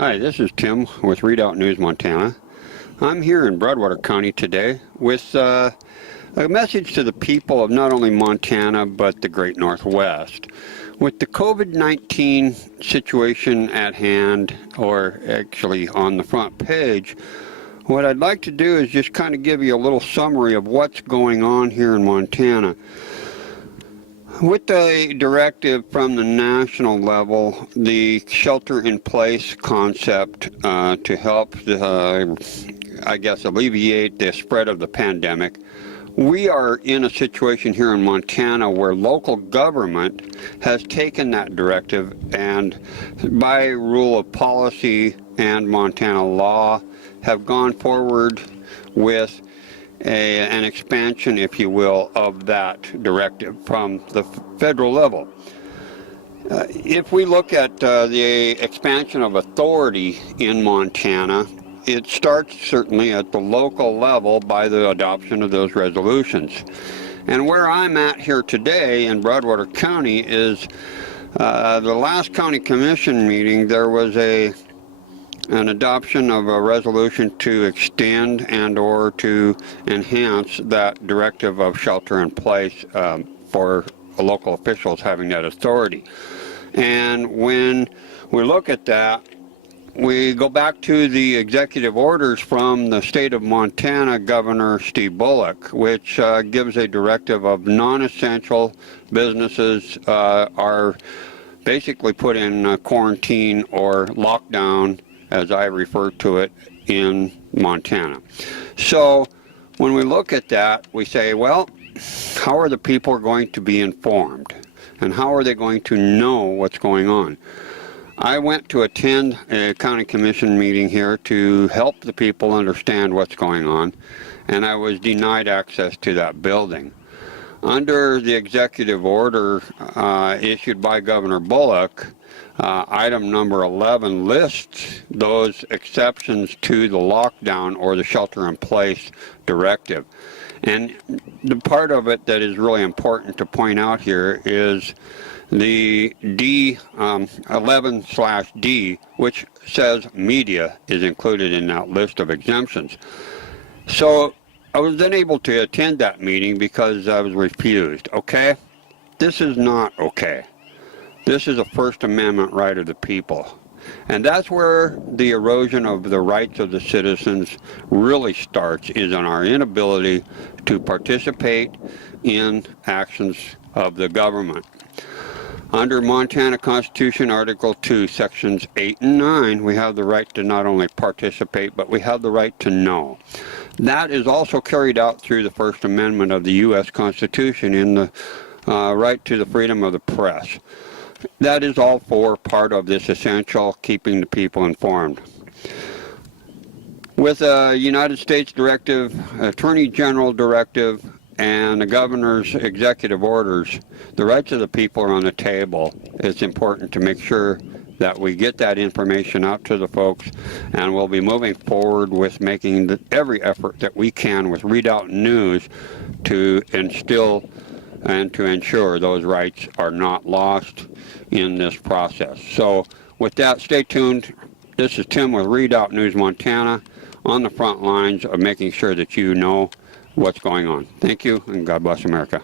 Hi, this is Tim with Redoubt News, Montana. I'm here in Broadwater County today with a message to the people of not only Montana but the Great Northwest. With the COVID-19 situation at hand, or actually on the front page, what I'd like to do is just kind of give you a little summary of what's going on here in Montana. With the directive from the national level, the shelter-in-place concept to help, alleviate the spread of the pandemic, we are in a situation here in Montana where local government has taken that directive and, by rule of policy and Montana law, have gone forward with an expansion, if you will, of that directive from the federal level. If we look at the expansion of authority in Montana, it starts certainly at the local level by the adoption of those resolutions. And where I'm at here today in Broadwater County is the last county commission meeting. There was an adoption of a resolution to extend and or to enhance that directive of shelter in place for local officials having that authority. And when we look at that, we go back to the executive orders from the state of Montana Governor Steve Bullock, which gives a directive of non-essential businesses are basically put in quarantine or lockdown, as I refer to it, in Montana. So when we look at that, we say, well, how are the people going to be informed? And how are they going to know what's going on? I went to attend a county commission meeting here to help the people understand what's going on, and I was denied access to that building. Under the executive order issued by Governor Bullock, item number 11 lists those exceptions to the lockdown or the shelter-in-place directive. And the part of it that is really important to point out here is the D 11/D, which says media is included in that list of exemptions. So I was then able to attend that meeting because I was refused. Okay? This is not okay. This is a First Amendment right of the people. And that's where the erosion of the rights of the citizens really starts, is on our inability to participate in actions of the government. Under Montana Constitution, Article 2, Sections 8 and 9, we have the right to not only participate, but we have the right to know. That is also carried out through the First Amendment of the U.S. Constitution in the right to the freedom of the press. That is all for part of this essential keeping the people informed. With a United States directive, Attorney General directive, and the governor's executive orders, the rights of the people are on the table. It's important to make sure that we get that information out to the folks, and we'll be moving forward with making every effort that we can with Redoubt News to instill and to ensure those rights are not lost in this process. So with that, stay tuned. This is Tim with Redoubt News Montana, on the front lines of making sure that you know what's going on. Thank you, and God bless America.